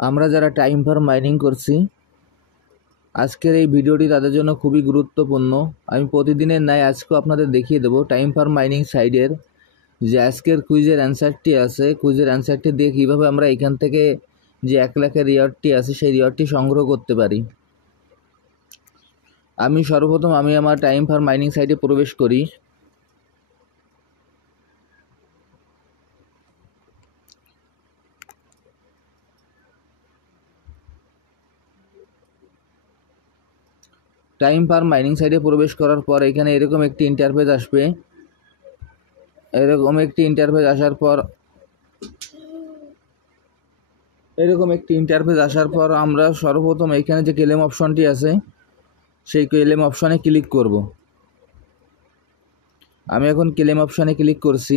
আমরা যারা time farm mining করছি, আজকের এই ভিডিওটি তাদের জন্য খুবই গুরুত্বপূর্ণ। আমি প্রতিদিনের ন্যায় আজকেও আপনাদের দেখিয়ে দেবো টাইম ফার্ম মাইনিং সাইডের যে আজকের কুইজের অ্যান্সারটি আছে, কুইজের অ্যান্সারটি দিয়ে কীভাবে আমরা এখান থেকে যে 1 লাখের রিওয়ার্ডটি আছে সেই রিওয়ার্ডটি সংগ্রহ করতে পারি। সর্বপ্রথম আমি আমার টাইম ফার্ম মাইনিং সাইটে প্রবেশ করি। টাইম ফার্ম মাইনিং সাইটে প্রবেশ করার পর এখানে এরকম একটি ইন্টারফেস আসবে। এরকম একটি ইন্টারফেস আসার পর আমরা সর্বপ্রথম এখানে যে ক্লেম অপশনটি আছে সেই ক্লেম অপশনে ক্লিক করব। আমি এখন ক্লেম অপশনে ক্লিক করছি।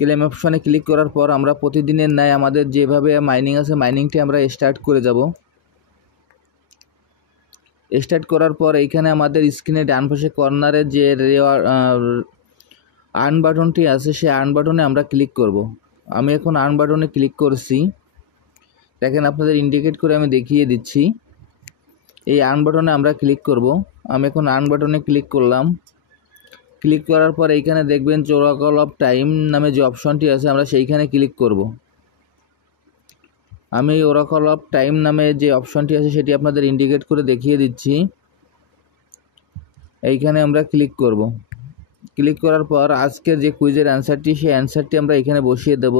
ক্লেম অপশনে ক্লিক করার পর আমরা প্রতিদিনের ন্যায় আমাদের যেভাবে মাইনিং আছে মাইনিংটি আমরা স্টার্ট করে যাব। স্টার্ট করার পর এইখানে আমাদের স্ক্রিনে ডান পাশে কর্নারে যে আর্ন বাটনটি আছে সেই আর্ন বাটনে আমরা ক্লিক করব। আমি এখন আর্ন বাটনে ক্লিক করছি। দেখেন আপনাদের ইন্ডিকেট করে আমি দেখিয়ে দিচ্ছি। এই আর্ন বাটনে আমরা ক্লিক করব। আমি এখন আর্ন বাটনে ক্লিক করলাম। ক্লিক করার পর এইখানে দেখবেন ওরাকল অফ টাইম নামে যে অপশনটি আছে আমরা সেইখানে ক্লিক করব। আমি ওরাকল অফ টাইম নামে যে অপশনটি আছে সেটি আপনাদের ইন্ডিকেট করে দেখিয়ে দিচ্ছি। এইখানে আমরা ক্লিক করব। ক্লিক করার পর আজকের যে কুইজের অ্যান্সারটি সেই অ্যান্সারটি আমরা এখানে বসিয়ে দেব।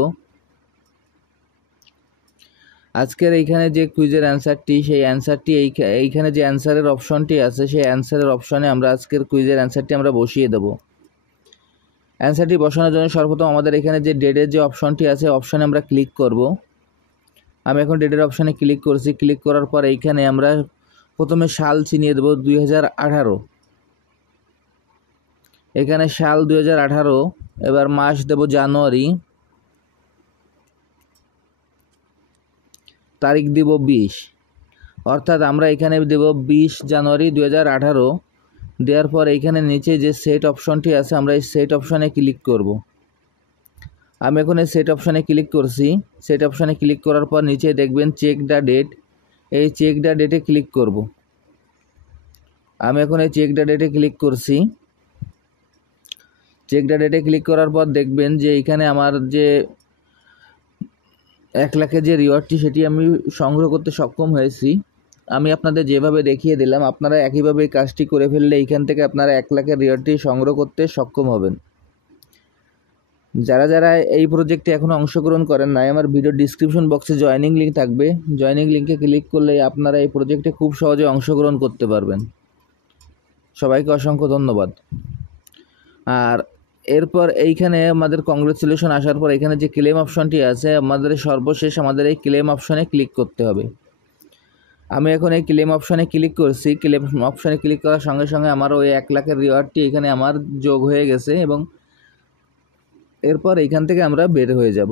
আজকের এইখানে যে কুইজের অ্যান্সারটি সেই অ্যান্সারটি এইখানে যে অ্যান্সারের অপশনটি আছে সেই অ্যান্সারের অপশনে আমরা আজকের কুইজের অ্যান্সারটি আমরা বসিয়ে দেব। অ্যান্সারটি বসানোর জন্য সর্বপ্রথম আমাদের এখানে যে ডেটের যে অপশনটি আছে অপশনে আমরা ক্লিক করব। আমি এখন ডেটের অপশনে ক্লিক করছি। ক্লিক করার পর এইখানে আমরা প্রথমে সাল চিনিয়ে দেব 2018। এখানে সাল 2018, এবার মাস দেব জানুয়ারি, তারিখ দিব 20, অর্থাৎ আমরা এখানে দেব 20 জানুয়ারি 2018। দেওয়ার পর এইখানে নিচে যে সেট অপশনটি আছে আমরা এই সেট অপশনে ক্লিক করব। আমি এখন এই সেট অপশনে ক্লিক করছি। সেট অপশনে ক্লিক করার পর নিচে দেখবেন চেক দ্য ডেট, এই চেক দ্য ডেটে ক্লিক করব। আমি এখন এই চেক দ্য ডেটে ক্লিক করছি। চেক দ্য ডেটে ক্লিক করার পর দেখবেন যে এইখানে আমার যে 1 লাখের যে রিওয়ার্ডটি সেটি আমি সংগ্রহ করতে সক্ষম হয়েছি। আমি আপনাদের যেভাবে দেখিয়ে দিলাম আপনারা একইভাবে এই কাজটি করে ফেললে এইখান থেকে আপনারা 1 লাখের রিওয়ার্ডটি সংগ্রহ করতে সক্ষম হবেন। যারা যারা এই প্রজেক্টে এখনও অংশগ্রহণ করেন নাই, আমার ভিডিও ডিসক্রিপশন বক্সে জয়েনিং লিঙ্ক থাকবে। জয়েনিং লিঙ্কে ক্লিক করলে আপনারা এই প্রজেক্টে খুব সহজে অংশগ্রহণ করতে পারবেন। সবাইকে অসংখ্য ধন্যবাদ। আর এরপর এইখানে আমাদের কংগ্রেচুলেশন আসার পর এখানে যে ক্লেম অপশনটি আছে আমাদের সর্বশেষ আমাদের এই ক্লেম অপশনে ক্লিক করতে হবে। আমি এখন এই ক্লেম অপশনে ক্লিক করছি। ক্লেম অপশনে ক্লিক করার সঙ্গে সঙ্গে আমার ওই 1 লাখের রিওয়ার্ডটি এখানে আমার যোগ হয়ে গেছে এবং এরপর এইখান থেকে আমরা বের হয়ে যাব।